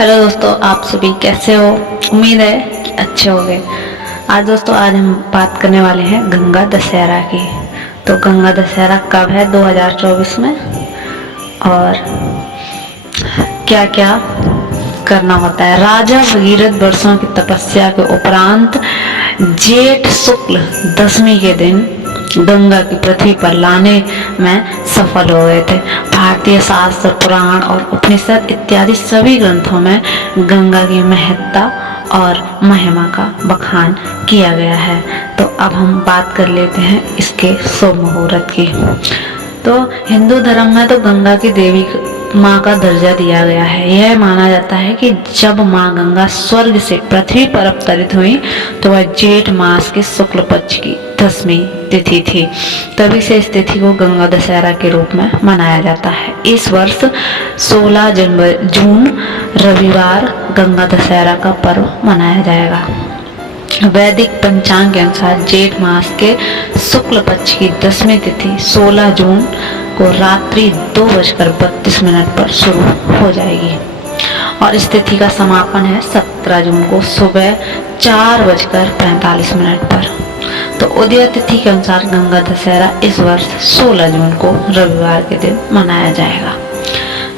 Hello दोस्तों, आप सभी कैसे हो। उम्मीद है कि अच्छे होंगे। आज हम बात करने वाले हैं गंगा दशहरा की। तो गंगा दशहरा कब है 2024 में, और क्या क्या करना होता है। राजा भगीरथ वर्षों की तपस्या के उपरांत जेठ शुक्ल दशमी के दिन गंगा की पृथ्वी पर लाने में सफल हो गए थे। भारतीय शास्त्र, पुराण और उपनिषद इत्यादि सभी ग्रंथों में गंगा की महत्ता और महिमा का बखान किया गया है। तो अब हम बात कर लेते हैं इसके शुभ मुहूर्त की। तो हिंदू धर्म में तो गंगा की देवी माँ का दर्जा दिया गया है। यह माना जाता है कि जब माँ गंगा स्वर्ग से पृथ्वी पर अवतरित हुई तो वह जेठ मास के शुक्ल पक्ष की दसवीं तिथि थी। तभी से इस तिथि को गंगा दशहरा के रूप में मनाया जाता है। इस वर्ष 16 जून रविवार गंगा दशहरा का पर्व मनाया जाएगा। वैदिक पंचांग के अनुसार जेठ मास के शुक्ल पक्ष की दसवीं तिथि 16 जून को रात्रि 2:32 पर शुरू हो जाएगी और इस तिथि का समापन है 17 जून को सुबह 4:45 पर। तो उदय तिथि के अनुसार गंगा दशहरा इस वर्ष 16 जून को रविवार के दिन मनाया जाएगा।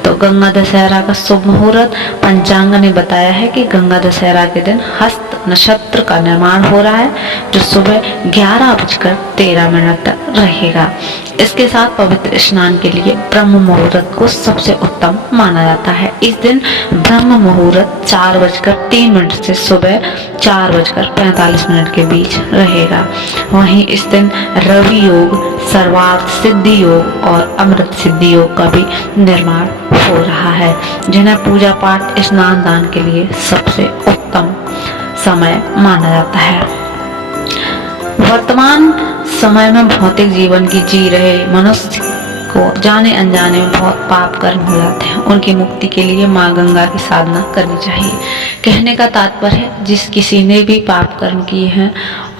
तो गंगा दशहरा का शुभ मुहूर्त पंचांग ने बताया है कि गंगा दशहरा के दिन हस्त नक्षत्र का निर्माण हो रहा है, जो सुबह 11:13 तक रहेगा। इसके साथ पवित्र स्नान के लिए ब्रह्म मुहूर्त को सबसे उत्तम माना जाता है। इस दिन ब्रह्म मुहूर्त 4:03 से सुबह 4:45 के बीच रहेगा। वहीं इस दिन रवि योग, सर्वार्थ सिद्धि योग और अमृत सिद्धि योग का भी निर्माण हो रहा है, जिन्हें पूजा पाठ, स्नान दान के लिए सबसे उत्तम समय माना जाता है। वर्तमान समय में भौतिक जीवन की जी रहे मनुष्य को जाने अनजाने में बहुत पाप कर्म हो जाते हैं। उनकी मुक्ति के लिए माँ गंगा की साधना करनी चाहिए। कहने का तात्पर्य है, जिस किसी ने भी पाप कर्म किए हैं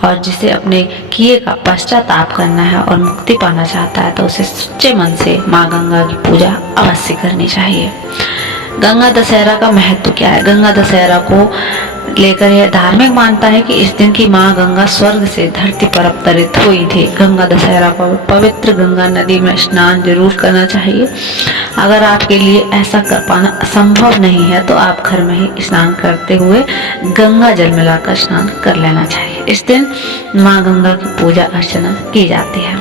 और जिसे अपने किए का पश्चाताप करना है और मुक्ति पाना चाहता है, तो उसे सच्चे मन से माँ गंगा की पूजा अवश्य करनी चाहिए। गंगा दशहरा का महत्व क्या है। गंगा दशहरा को लेकर यह धार्मिक मानता है कि इस दिन की माँ गंगा स्वर्ग से धरती पर अवतरित हुई थी। गंगा दशहरा पर पवित्र गंगा नदी में स्नान जरूर करना चाहिए। अगर आपके लिए ऐसा कर पाना संभव नहीं है तो आप घर में ही स्नान करते हुए गंगा जल मिलाकर स्नान कर लेना चाहिए। इस दिन माँ गंगा की पूजा अर्चना की जाती है।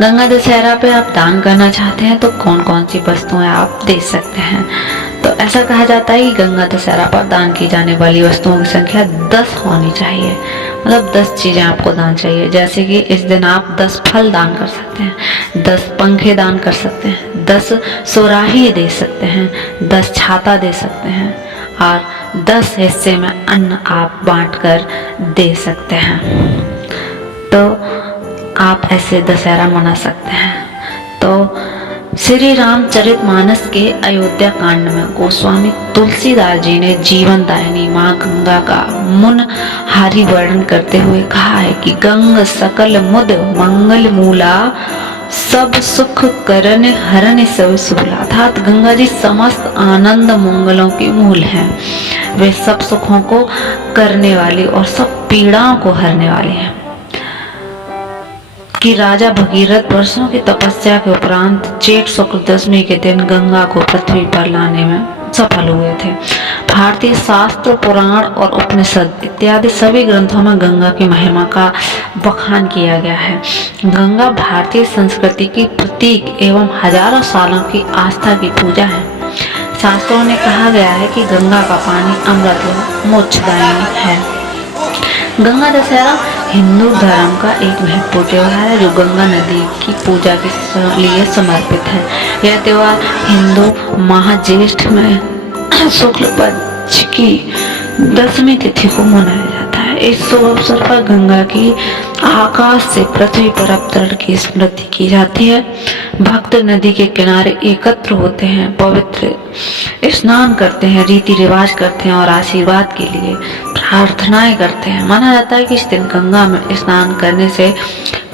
गंगा दशहरा पे आप दान करना चाहते हैं तो कौन कौन सी वस्तुएं आप दे सकते हैं। तो ऐसा कहा जाता है कि गंगा दशहरा पर दान की जाने वाली वस्तुओं की संख्या 10 होनी चाहिए। मतलब 10 चीजें आपको दान चाहिए। जैसे कि इस दिन आप 10 फल दान कर सकते हैं, 10 पंखे दान कर सकते हैं, 10 सुराही दे सकते हैं, 10 छाता दे सकते हैं और 10 हिस्से में अन्न आप बांटकर दे सकते हैं। तो आप ऐसे दशहरा मना सकते हैं। तो श्री रामचरितमानस के अयोध्या कांड में गोस्वामी तुलसीदास जी ने जीवन दायिनी माँ गंगा का मुनहारी वर्णन करते हुए कहा है कि गंग सकल मुद मंगल मूला, सब सुख करन हरन सब सुला। अर्थात गंगा जी समस्त आनंद मंगलों के मूल हैं। वे सब सुखों को करने वाली और सब पीड़ाओं को हरने वाली हैं। कि राजा भगीरथ वर्षों की तपस्या के उपरांत जेठ शुक्ल दशमी के दिन गंगा को पृथ्वी पर लाने में सफल हुए थे। भारतीय शास्त्र, पुराण और उपनिषद इत्यादि सभी ग्रंथों में गंगा की महिमा का बखान किया गया है। गंगा भारतीय संस्कृति की प्रतीक एवं हजारों सालों की आस्था की पूजा है। शास्त्रों ने कहा गया है कि गंगा का पानी अमृत व मोक्षदायिनी है। गंगा दशहरा हिंदू धर्म का एक महत्वपूर्ण त्योहार है, जो गंगा नदी की पूजा के लिए समर्पित है। यह त्योहार हिंदू माह ज्येष्ठ में शुक्ल पक्ष की दसवीं तिथि को मनाया जाता है। इस शुभ अवसर पर गंगा की आकाश से पृथ्वी पर अवतरण की स्मृति की जाती है। भक्त नदी के किनारे एकत्र होते हैं, पवित्र स्नान करते हैं, रीति रिवाज करते हैं और आशीर्वाद के लिए प्रार्थनाएं करते हैं। माना जाता है कि इस दिन गंगा में स्नान करने से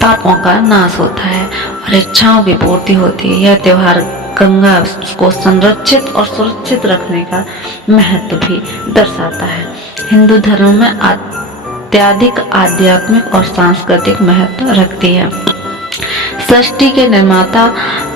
पापों का नाश होता है और इच्छाओं की पूर्ति होती है। यह त्योहार गंगा को संरक्षित और सुरक्षित रखने का महत्व भी दर्शाता है। हिंदू धर्म में अत्यधिक आध्यात्मिक और सांस्कृतिक महत्व रखती है। सृष्टि के निर्माता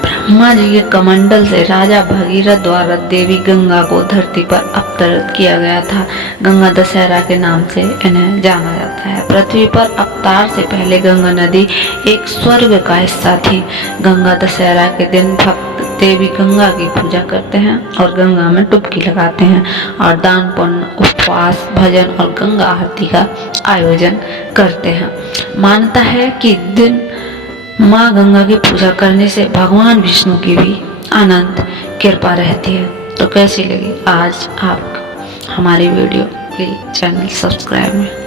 ब्रह्मा जी के कमंडल से राजा भगीरथ द्वारा देवी गंगा को धरती पर अवतरित किया गया था। गंगा दशहरा के नाम से इन्हें जाना जाता है। पृथ्वी पर अवतार से पहले गंगा नदी एक स्वर्ग का हिस्सा थी। गंगा दशहरा के दिन भक्त देवी गंगा की पूजा करते हैं और गंगा में डुबकी लगाते हैं और दान पुण्य, उपवास, भजन और गंगा आरती का आयोजन करते हैं। मान्यता है कि दिन माँ गंगा की पूजा करने से भगवान विष्णु की भी अनंत कृपा रहती है। तो कैसी लगी आज आप हमारी वीडियो, प्लीज चैनल सब्सक्राइब में